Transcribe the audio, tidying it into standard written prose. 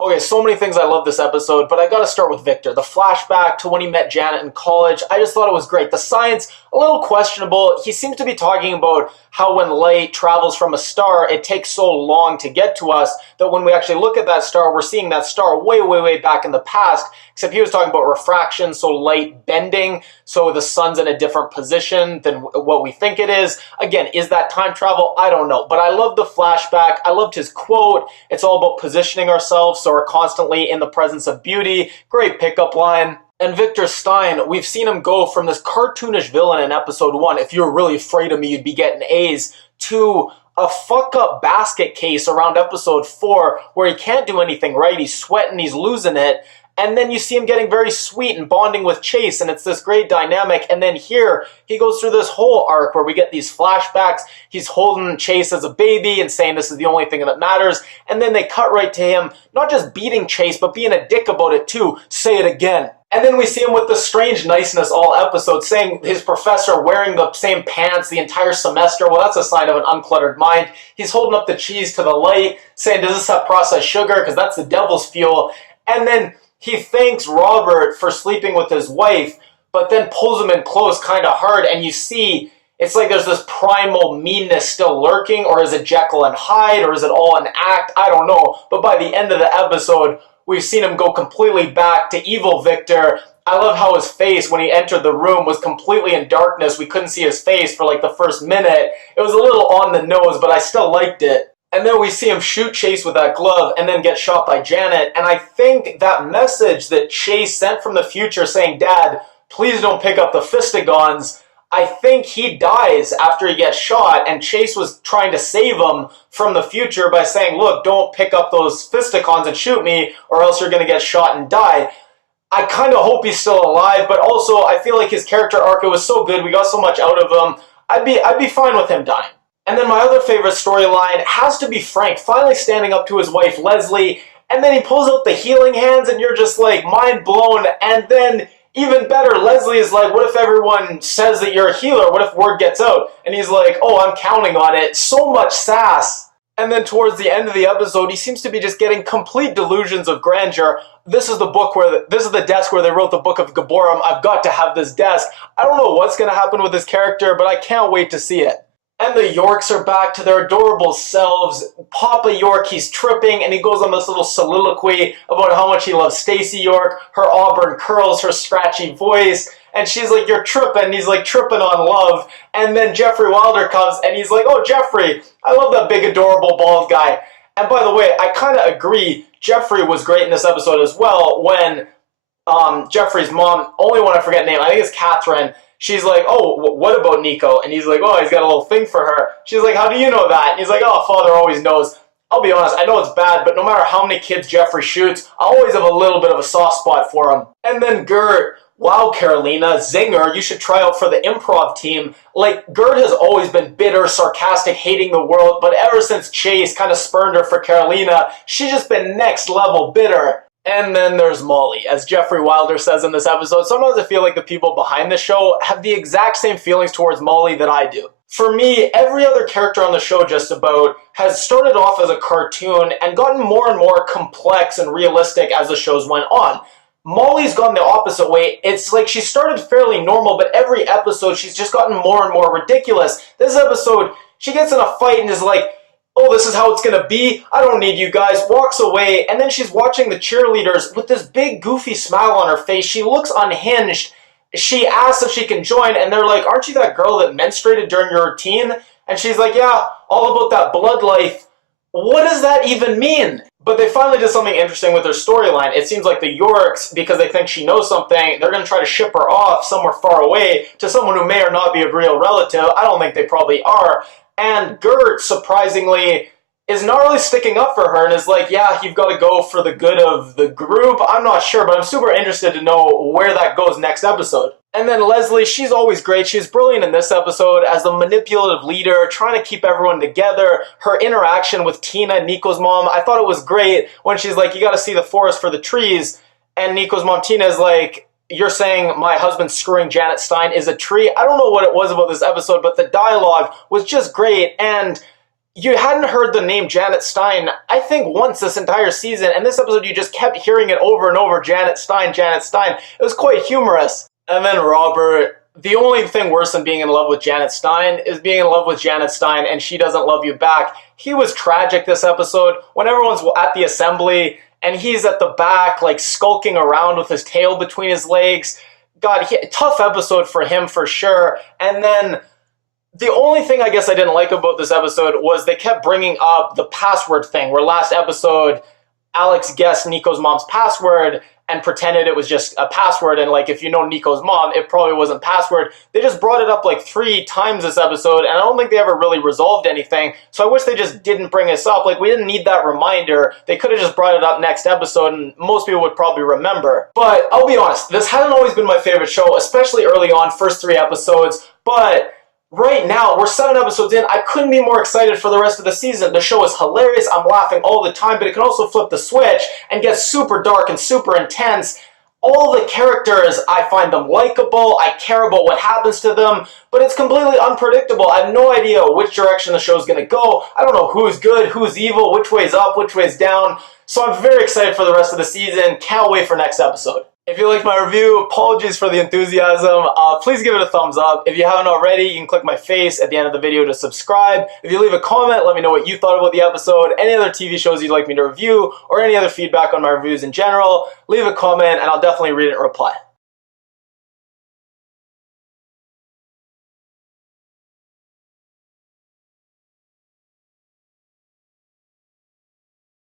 Okay, so many things I love this episode, but I gotta start with Victor. The flashback to when he met Janet in college, I just thought it was great. The science, a little questionable. He seems to be talking about how when light travels from a star, it takes so long to get to us that when we actually look at that star, we're seeing that star way, way, way back in the past. Except he was talking about refraction, so light bending, so the sun's in a different position than what we think it is. Again, is that time travel? I don't know. But I love the flashback. I loved his quote. It's all about positioning ourselves so we're constantly in the presence of beauty. Great pickup line. And Victor Stein, we've seen him go from this cartoonish villain in episode 1, if you were really afraid of me, you'd be getting A's, to a fuck-up basket case around episode 4 where he can't do anything right, he's sweating, he's losing it. And then you see him getting very sweet and bonding with Chase, and it's this great dynamic. And then here, he goes through this whole arc where we get these flashbacks. He's holding Chase as a baby and saying this is the only thing that matters. And then they cut right to him, not just beating Chase, but being a dick about it too. Say it again. And then we see him with the strange niceness all episode, saying his professor wearing the same pants the entire semester. Well, that's a sign of an uncluttered mind. He's holding up the cheese to the light, saying, does this have processed sugar? Because that's the devil's fuel. And then he thanks Robert for sleeping with his wife, but then pulls him in close kind of hard, and you see it's like there's this primal meanness still lurking, or is it Jekyll and Hyde, or is it all an act? I don't know. But by the end of the episode, we've seen him go completely back to evil Victor. I love how his face, when he entered the room, was completely in darkness. We couldn't see his face for like the first minute. It was a little on the nose, but I still liked it. And then we see him shoot Chase with that glove and then get shot by Janet. And I think that message that Chase sent from the future saying, Dad, please don't pick up the Fistigons, I think he dies after he gets shot. And Chase was trying to save him from the future by saying, look, don't pick up those Fistigons and shoot me or else you're going to get shot and die. I kind of hope he's still alive, but also I feel like his character arc, it was so good. We got so much out of him. I'd be fine with him dying. And then my other favorite storyline has to be Frank finally standing up to his wife, Leslie, and then he pulls out the healing hands and you're just like mind blown. And then even better, Leslie is like, what if everyone says that you're a healer? What if word gets out? And he's like, oh, I'm counting on it. So much sass. And then towards the end of the episode, he seems to be just getting complete delusions of grandeur. This is the desk where they wrote the Book of Gaborim. I've got to have this desk. I don't know what's going to happen with this character, but I can't wait to see it. And the Yorks are back to their adorable selves. Papa York, he's tripping, and he goes on this little soliloquy about how much he loves Stacey York, her auburn curls, her scratchy voice. And she's like, you're tripping. And he's like, tripping on love. And then Jeffrey Wilder comes, and he's like, oh, Jeffrey, I love that big, adorable, bald guy. And by the way, I kind of agree. Jeffrey was great in this episode as well when Jeffrey's mom, only one I forget name, I think it's Catherine, she's like, oh, what about Nico? And he's like, oh, he's got a little thing for her. She's like, how do you know that? And he's like, oh, father always knows. I'll be honest, I know it's bad, but no matter how many kids Jeffrey shoots, I always have a little bit of a soft spot for him. And then Gert, wow, Carolina, zinger, you should try out for the improv team. Like, Gert has always been bitter, sarcastic, hating the world, but ever since Chase kind of spurned her for Carolina, she's just been next level bitter. And then there's Molly, as Jeffrey Wilder says in this episode. Sometimes I feel like the people behind the show have the exact same feelings towards Molly that I do. For me, every other character on the show just about has started off as a cartoon and gotten more and more complex and realistic as the shows went on. Molly's gone the opposite way. It's like she started fairly normal, but every episode she's just gotten more and more ridiculous. This episode, she gets in a fight and is like, oh, this is how it's going to be, I don't need you guys, walks away, and then she's watching the cheerleaders with this big goofy smile on her face. She looks unhinged. She asks if she can join, and they're like, aren't you that girl that menstruated during your routine? And she's like, yeah, all about that blood life. What does that even mean? But they finally did something interesting with their storyline. It seems like the Yorks, because they think she knows something, they're going to try to ship her off somewhere far away to someone who may or not be a real relative. I don't think they probably are. And Gert, surprisingly, is not really sticking up for her and is like, yeah, you've got to go for the good of the group. I'm not sure, but I'm super interested to know where that goes next episode. And then Leslie, she's always great. She's brilliant in this episode as the manipulative leader, trying to keep everyone together. Her interaction with Tina, Nico's mom, I thought it was great when she's like, you got to see the forest for the trees. And Nico's mom, Tina, is like, you're saying my husband screwing Janet Stein is a tree? I don't know what it was about this episode, but the dialogue was just great. And you hadn't heard the name Janet Stein, I think, once this entire season, and this episode you just kept hearing it over and over, Janet Stein, Janet Stein. It was quite humorous. And then Robert, the only thing worse than being in love with Janet Stein is being in love with Janet Stein and she doesn't love you back. He was tragic this episode when everyone's at the assembly and he's at the back, like skulking around with his tail between his legs. God, tough episode for him for sure. And then the only thing I guess I didn't like about this episode was they kept bringing up the password thing, where last episode Alex guessed Nico's mom's password and pretended it was just a password, and like if you know Nico's mom, it probably wasn't password. They just brought it up like 3 times this episode, and I don't think they ever really resolved anything, so I wish they just didn't bring this up. Like, we didn't need that reminder. They could have just brought it up next episode, and most people would probably remember. But I'll be honest, this hasn't always been my favorite show, especially early on, first 3 episodes, but right now, we're 7 episodes in, I couldn't be more excited for the rest of the season. The show is hilarious, I'm laughing all the time, but it can also flip the switch and get super dark and super intense. All the characters, I find them likable, I care about what happens to them, but it's completely unpredictable. I have no idea which direction the show's gonna go. I don't know who's good, who's evil, which way's up, which way's down. So I'm very excited for the rest of the season, can't wait for next episode. If you liked my review, apologies for the enthusiasm. Please give it a thumbs up. If you haven't already, you can click my face at the end of the video to subscribe. If you leave a comment, let me know what you thought about the episode, any other TV shows you'd like me to review, or any other feedback on my reviews in general. Leave a comment and I'll definitely read it and reply.